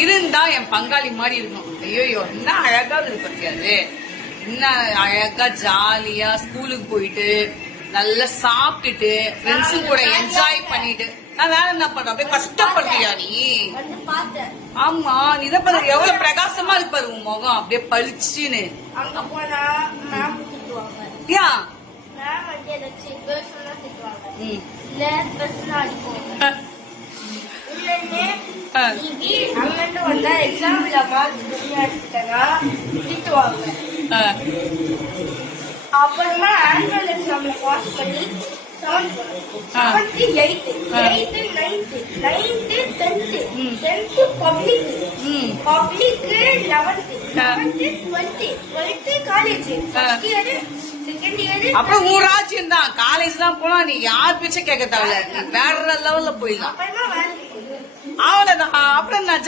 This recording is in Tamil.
இருந்தா என் பங்காளி மாதிரி இருக்கும். ஐயோ என்ன அழகா இருக்கு பத்தியாது, என்ன அழகா ஜாலியா ஸ்கூலுக்கு போயிட்டு நல்லா சாப்பிட்டுட்டு ஃப்ரெண்ட்ஸு கூட என்ஜாய் பண்ணிட்டு நான் வேலை என்ன பண்றேன், அப்படியே கஷ்டப்படுறியா நீ? ஆமா, நீ தான் பாரு எவ்வளவு பிரகாசமா இருக்கு பாரு உன் முகம், அப்படியே பளிச்சுன்னு. அங்க போனா மேம் திட்டுவாங்க. ஏன் மேம் வந்து ஏதாச்சும் பேர்ஸ்னா திட்டுவாங்க, இல்ல பேர்ஸ்னா அடிப்பாங்க. இல்லன்னு நீ அங்கிருந்து வந்தா எக்ஸாம்ல மார்க் கம்மியா எடுத்துட்டா திட்டுவாங்க. அப்புறமா ஆனுவல் எக்ஸாம்ல பாஸ் பண்ணி 7th 8th 9th 10th public 11th 12th college first year second year. அப்புறம் ஊராட்சியம் தான், காலேஜ் தான் போனா நீ யார் பேச்ச கேட்க தேவையில்ல, வேற லெவல்ல போயிடலாம். அப்புறமா அவ்வளவுதான். அப்புறம் நான்